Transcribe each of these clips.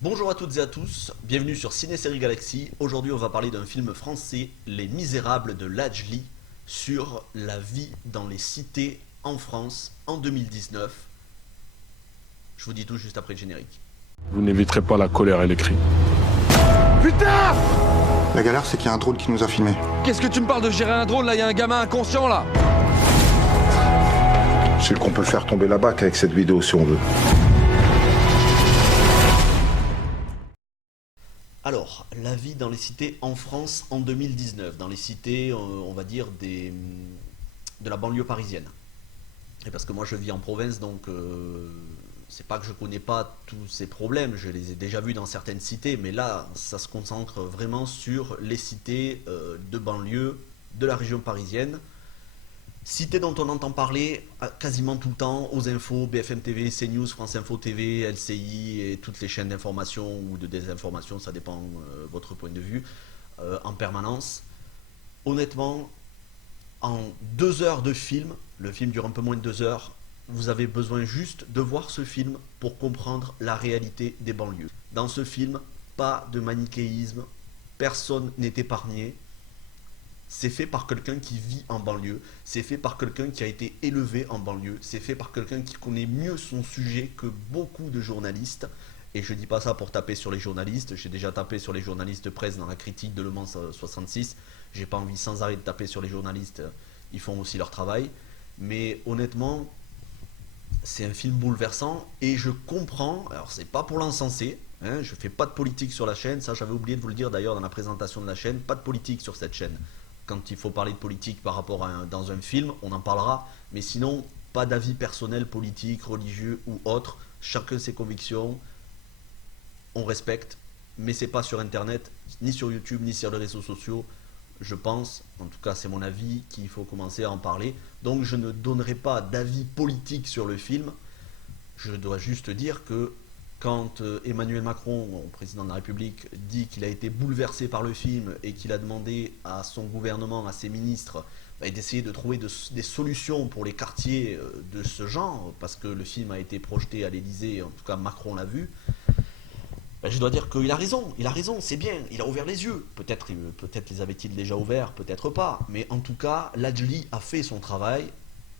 Bonjour à toutes et à tous, bienvenue sur Ciné Série Galaxy. Aujourd'hui, on va parler d'un film français, Les Misérables de Lajli, sur la vie dans les cités en France en 2019. Je vous dis tout juste après le générique. Vous n'éviterez pas la colère et les cris. Putain! La galère, c'est qu'il y a un drone qui nous a filmés. Qu'est-ce que tu me parles de gérer un drone là? Il y a un gamin inconscient là! C'est qu'on peut faire tomber la BAC avec cette vidéo si on veut. Alors, la vie dans les cités en France en 2019, dans les cités, on va dire, de la banlieue parisienne. Et parce que moi je vis en province, donc c'est pas que je connais pas tous ces problèmes, je les ai déjà vus dans certaines cités, mais là ça se concentre vraiment sur les cités de banlieue de la région parisienne. Cités dont on entend parler quasiment tout le temps aux infos, BFM TV, CNews, France Info TV, LCI et toutes les chaînes d'information ou de désinformation, ça dépend votre point de vue, en permanence. Honnêtement, en 2 heures de film, le film dure un peu moins de 2 heures, vous avez besoin juste de voir ce film pour comprendre la réalité des banlieues. Dans ce film, pas de manichéisme, personne n'est épargné. C'est fait par quelqu'un qui vit en banlieue, c'est fait par quelqu'un qui a été élevé en banlieue, c'est fait par quelqu'un qui connaît mieux son sujet que beaucoup de journalistes. Et je dis pas ça pour taper sur les journalistes, j'ai déjà tapé sur les journalistes de presse dans la critique de Le Mans 66. J'ai pas envie sans arrêt de taper sur les journalistes, ils font aussi leur travail. Mais honnêtement, c'est un film bouleversant et je comprends, alors c'est pas pour l'encenser, hein, je fais pas de politique sur la chaîne, ça j'avais oublié de vous le dire d'ailleurs dans la présentation de la chaîne, pas de politique sur cette chaîne. Quand il faut parler de politique par rapport à dans un film, on en parlera, mais sinon, pas d'avis personnel, politique, religieux ou autre, chacun ses convictions, on respecte, mais c'est pas sur internet, ni sur YouTube, ni sur les réseaux sociaux. Je pense, en tout cas c'est mon avis, qu'il faut commencer à en parler. Donc je ne donnerai pas d'avis politique sur le film. Je dois juste dire que quand Emmanuel Macron, président de la République, dit qu'il a été bouleversé par le film et qu'il a demandé à son gouvernement, à ses ministres, d'essayer de trouver des solutions pour les quartiers de ce genre, parce que le film a été projeté à l'Elysée, en tout cas Macron l'a vu, je dois dire qu'il a raison, c'est bien, il a ouvert les yeux. Peut-être les avait-il déjà ouverts, peut-être pas. Mais en tout cas, Lajli a fait son travail.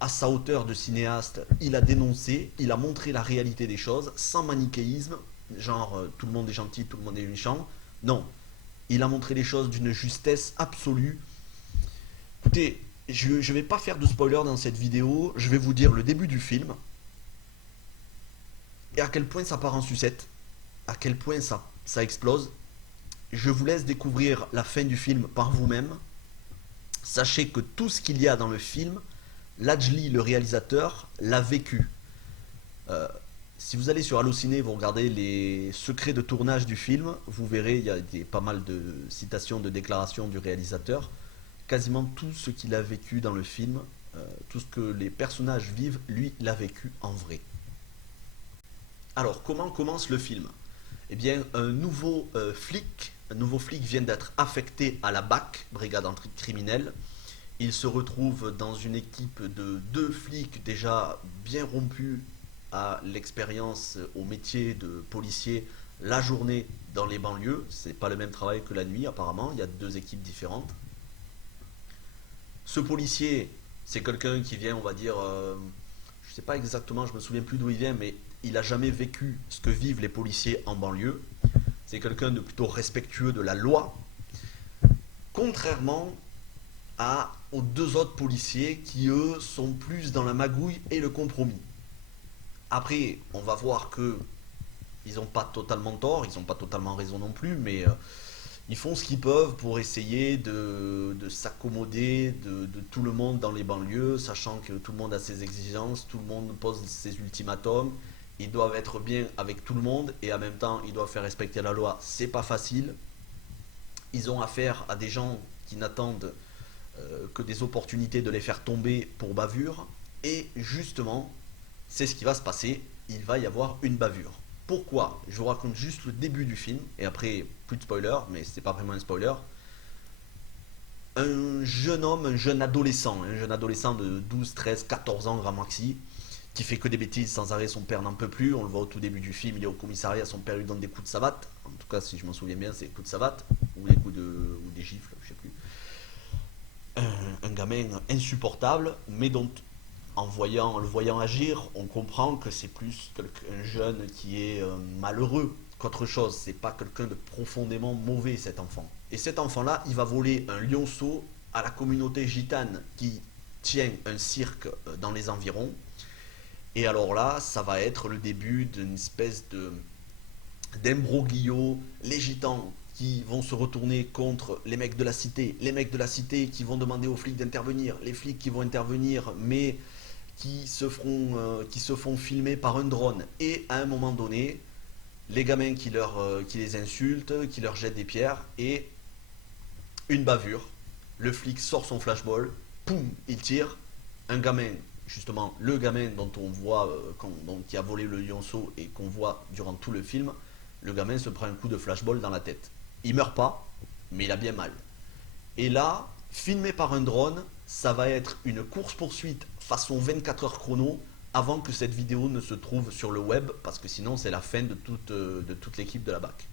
À sa hauteur de cinéaste, il a dénoncé, il a montré la réalité des choses, sans manichéisme, genre tout le monde est gentil, tout le monde est méchant. Non, il a montré les choses d'une justesse absolue. Écoutez, je ne vais pas faire de spoiler dans cette vidéo, je vais vous dire le début du film, et à quel point ça part en sucette, à quel point ça explose. Je vous laisse découvrir la fin du film par vous-même. Sachez que tout ce qu'il y a dans le film, Lajli, le réalisateur, l'a vécu. Si vous allez sur Allociné, vous regardez les secrets de tournage du film, vous verrez, il y a pas mal de citations, de déclarations du réalisateur. Quasiment tout ce qu'il a vécu dans le film, tout ce que les personnages vivent, lui l'a vécu en vrai. Alors, comment commence le film? Eh bien, un nouveau flic vient d'être affecté à la BAC, Brigade Anticriminelle. Il se retrouve dans une équipe de 2 flics déjà bien rompus à l'expérience, au métier de policier, la journée dans les banlieues. C'est pas le même travail que la nuit apparemment, il y a 2 équipes différentes. Ce policier, c'est quelqu'un qui vient, on va dire, je sais pas exactement, je me souviens plus d'où il vient, mais il a jamais vécu ce que vivent les policiers en banlieue. C'est quelqu'un de plutôt respectueux de la loi, contrairement aux 2 autres policiers qui, eux, sont plus dans la magouille et le compromis. Après, on va voir que ils n'ont pas totalement tort, ils n'ont pas totalement raison non plus, mais ils font ce qu'ils peuvent pour essayer de s'accommoder de tout le monde dans les banlieues, sachant que tout le monde a ses exigences, tout le monde pose ses ultimatums, ils doivent être bien avec tout le monde et en même temps ils doivent faire respecter la loi. C'est pas facile. Ils ont affaire à des gens qui n'attendent que des opportunités de les faire tomber pour bavure. Et justement, c'est ce qui va se passer. Il va y avoir une bavure. Pourquoi? Je vous raconte juste le début du film. Et après, plus de spoiler, mais c'est pas vraiment un spoiler. Un jeune homme, un jeune adolescent de 12, 13, 14 ans grand maxi, qui fait que des bêtises sans arrêt, son père n'en peut plus, on le voit au tout début du film, il est au commissariat, son père lui donne des coups de savate, en tout cas si je m'en souviens bien c'est des coups de savate, ou des coups de. Ou des gifles, je sais plus. Un gamin insupportable, mais dont en le voyant agir, on comprend que c'est plus un jeune qui est malheureux qu'autre chose, c'est pas quelqu'un de profondément mauvais cet enfant. Et cet enfant-là, il va voler un lionceau à la communauté gitane qui tient un cirque dans les environs. Et alors là, ça va être le début d'une espèce d'imbroglio, les gitans qui vont se retourner contre les mecs de la cité qui vont demander aux flics d'intervenir, les flics qui vont intervenir mais qui se font filmer par un drone. Et à un moment donné, les gamins qui les insultent, qui leur jettent des pierres, et une bavure. Le flic sort son flashball, poum, il tire. Un gamin, justement, le gamin dont on voit, qui a volé le lionceau et qu'on voit durant tout le film, le gamin se prend un coup de flashball dans la tête. Il meurt pas, mais il a bien mal. Et là, filmé par un drone, ça va être une course-poursuite façon 24 heures chrono avant que cette vidéo ne se trouve sur le web, parce que sinon c'est la fin de toute l'équipe de la BAC.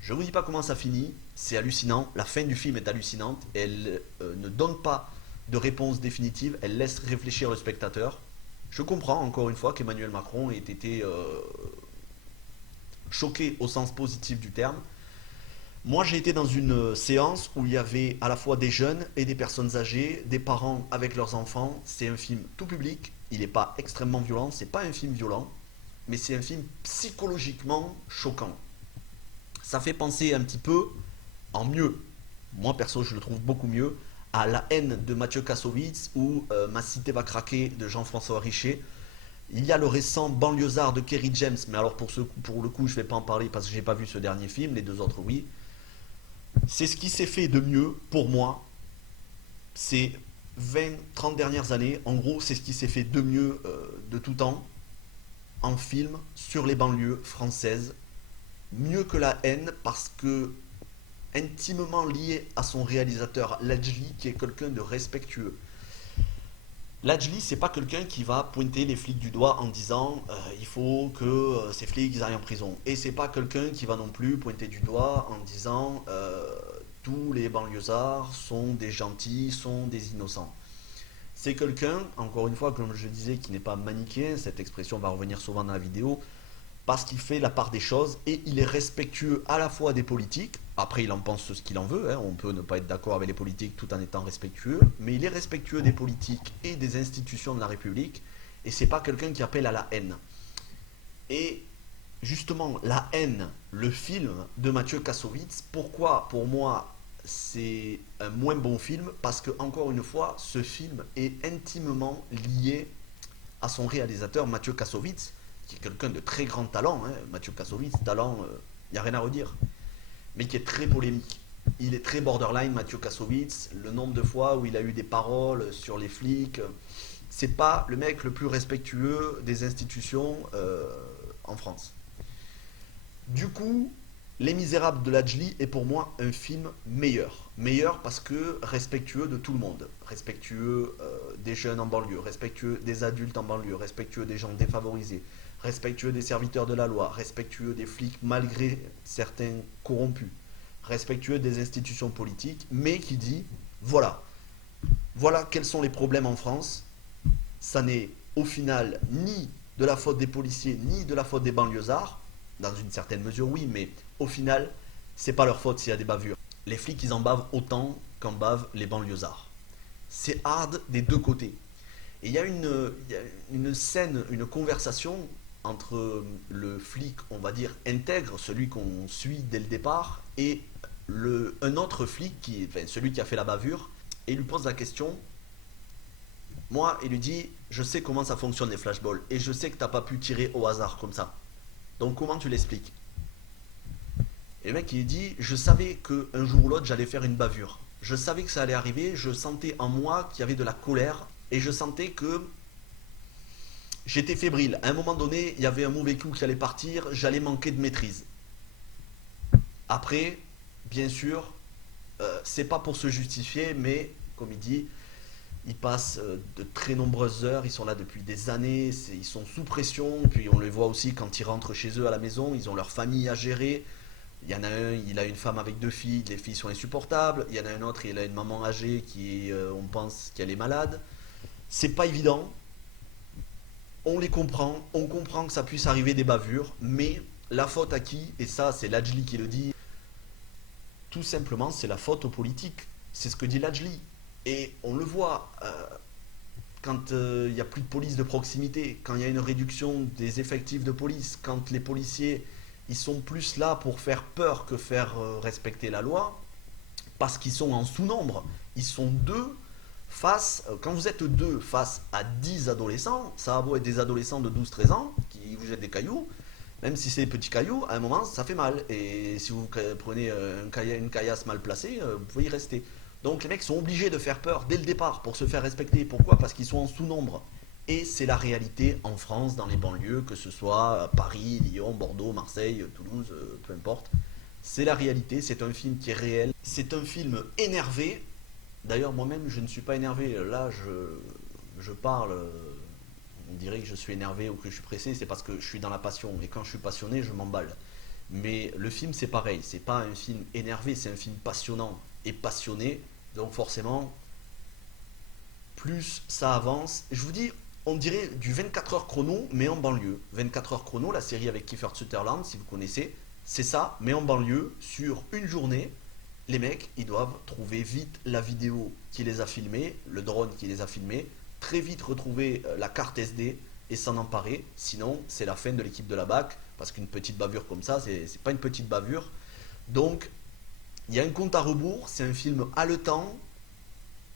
Je vous dis pas comment ça finit, c'est hallucinant, la fin du film est hallucinante, elle ne donne pas de réponse définitive, elle laisse réfléchir le spectateur. Je comprends encore une fois qu'Emmanuel Macron ait été choqué au sens positif du terme. Moi j'ai été dans une séance où il y avait à la fois des jeunes et des personnes âgées, des parents avec leurs enfants. C'est un film tout public, il n'est pas extrêmement violent, c'est pas un film violent, mais c'est un film psychologiquement choquant. Ça fait penser un petit peu, en mieux, moi perso je le trouve beaucoup mieux, à La haine de Mathieu Kassovitz ou Ma cité va craquer de Jean-François Richer. Il y a le récent Banlieusard de Kerry James, mais alors pour le coup je ne vais pas en parler parce que j'ai pas vu ce dernier film, les deux autres oui. C'est ce qui s'est fait de mieux pour moi ces 20-30 dernières années. En gros, c'est ce qui s'est fait de mieux de tout temps en film sur les banlieues françaises. Mieux que La haine parce que intimement lié à son réalisateur Ladjli qui est quelqu'un de respectueux. Ladjli, c'est pas quelqu'un qui va pointer les flics du doigt en disant il faut que ces flics ils aillent en prison. Et c'est pas quelqu'un qui va non plus pointer du doigt en disant tous les banlieusards sont des gentils, sont des innocents. C'est quelqu'un, encore une fois, comme je disais, qui n'est pas manichéen, cette expression va revenir souvent dans la vidéo, parce qu'il fait la part des choses et il est respectueux à la fois des politiques. Après, il en pense ce qu'il en veut, hein. On peut ne pas être d'accord avec les politiques tout en étant respectueux, mais il est respectueux des politiques et des institutions de la République, et c'est pas quelqu'un qui appelle à la haine. Et justement, La haine, le film de Mathieu Kassovitz, pourquoi pour moi c'est un moins bon film? Parce que, encore une fois, ce film est intimement lié à son réalisateur Mathieu Kassovitz, qui est quelqu'un de très grand talent, hein. Mathieu Kassovitz, talent, il n'y a rien à redire, mais qui est très polémique. Il est très borderline, Mathieu Kassovitz, le nombre de fois où il a eu des paroles sur les flics, c'est pas le mec le plus respectueux des institutions en France. Du coup, Les Misérables de Ladjli est pour moi un film meilleur. Meilleur parce que respectueux de tout le monde. Respectueux des jeunes en banlieue, respectueux des adultes en banlieue, respectueux des gens défavorisés, respectueux des serviteurs de la loi, respectueux des flics malgré certains corrompus, respectueux des institutions politiques, mais qui dit, voilà quels sont les problèmes en France, ça n'est au final ni de la faute des policiers, ni de la faute des banlieusards, dans une certaine mesure oui, mais au final, c'est pas leur faute s'il y a des bavures. Les flics, ils en bavent autant qu'en bavent les banlieusards. C'est hard des deux côtés. Et il y a une scène, une conversation entre le flic, on va dire, intègre, celui qu'on suit dès le départ, et un autre flic, celui qui a fait la bavure, et il lui pose la question. Moi, il lui dit, je sais comment ça fonctionne les flashballs, et je sais que t'as pas pu tirer au hasard comme ça. Donc comment tu l'expliques? Et le mec il dit, je savais qu'un jour ou l'autre j'allais faire une bavure. Je savais que ça allait arriver, je sentais en moi qu'il y avait de la colère, et je sentais que j'étais fébrile. À un moment donné, il y avait un mauvais coup qui allait partir, j'allais manquer de maîtrise. Après, bien sûr, c'est pas pour se justifier, mais comme il dit, Ils passent de très nombreuses heures, ils sont là depuis des années, ils sont sous pression, puis on les voit aussi quand ils rentrent chez eux à la maison, ils ont leur famille à gérer. Il y en a un, il a une femme avec 2 filles, les filles sont insupportables. Il y en a un autre, il a une maman âgée qui, on pense qu'elle est malade. C'est pas évident, on les comprend, on comprend que ça puisse arriver des bavures, mais la faute à qui? Et ça, c'est Lajli qui le dit. Tout simplement, c'est la faute aux politiques. C'est ce que dit Lajli. Et on le voit quand il n'y a plus de police de proximité, quand il y a une réduction des effectifs de police, quand les policiers ils sont plus là pour faire peur que faire respecter la loi, parce qu'ils sont en sous-nombre. Ils sont 2 face, quand vous êtes 2 face à 10 adolescents, ça a beau être des adolescents de 12-13 ans qui vous jettent des cailloux, même si c'est des petits cailloux, à un moment ça fait mal. Et si vous prenez une caillasse mal placée, vous pouvez y rester. Donc les mecs sont obligés de faire peur dès le départ pour se faire respecter. Pourquoi? Parce qu'ils sont en sous-nombre. Et c'est la réalité en France, dans les banlieues, que ce soit Paris, Lyon, Bordeaux, Marseille, Toulouse, peu importe. C'est la réalité, c'est un film qui est réel. C'est un film énervé. D'ailleurs, moi-même, je ne suis pas énervé. Là, je parle, on dirait que je suis énervé ou que je suis pressé, c'est parce que je suis dans la passion. Et quand je suis passionné, je m'emballe. Mais le film, c'est pareil. C'est pas un film énervé, c'est un film passionnant et passionné. Donc forcément, plus ça avance. Je vous dis, on dirait du 24 heures chrono, mais en banlieue. 24 heures chrono, la série avec Kiefer Sutherland, si vous connaissez, c'est ça, mais en banlieue, sur une journée, les mecs, ils doivent trouver vite la vidéo qui les a filmés, le drone qui les a filmés, très vite retrouver la carte SD et s'en emparer, sinon c'est la fin de l'équipe de la BAC, parce qu'une petite bavure comme ça, c'est pas une petite bavure. Donc, il y a un compte à rebours, c'est un film haletant,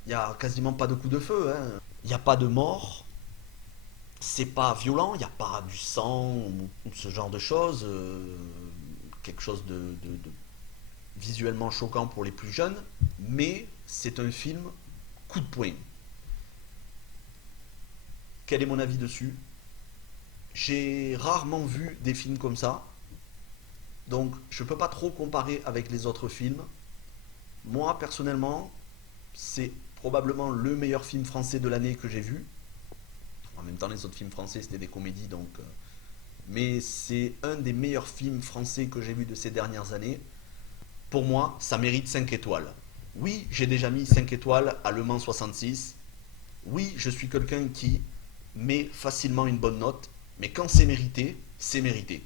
il n'y a quasiment pas de coup de feu, hein. Il n'y a pas de mort, c'est pas violent, il n'y a pas du sang ou ce genre de choses, quelque chose de visuellement choquant pour les plus jeunes, mais c'est un film coup de poing. Quel est mon avis dessus? J'ai rarement vu des films comme ça, donc je ne peux pas trop comparer avec les autres films. Moi personnellement, c'est probablement le meilleur film français de l'année que j'ai vu. En même temps, les autres films français, c'était des comédies, donc... mais c'est un des meilleurs films français que j'ai vu de ces dernières années. Pour moi, ça mérite 5 étoiles. Oui, j'ai déjà mis 5 étoiles à Le Mans 66. Oui, je suis quelqu'un qui met facilement une bonne note. Mais quand c'est mérité, c'est mérité.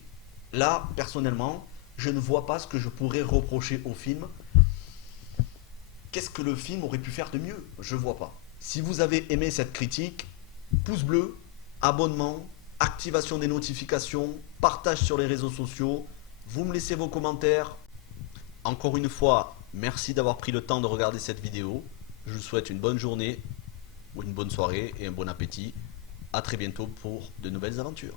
Là, personnellement, je ne vois pas ce que je pourrais reprocher au film. Qu'est-ce que le film aurait pu faire de mieux? Je ne vois pas. Si vous avez aimé cette critique, pouce bleu, abonnement, activation des notifications, partage sur les réseaux sociaux, vous me laissez vos commentaires. Encore une fois, merci d'avoir pris le temps de regarder cette vidéo. Je vous souhaite une bonne journée, ou une bonne soirée et un bon appétit. A très bientôt pour de nouvelles aventures.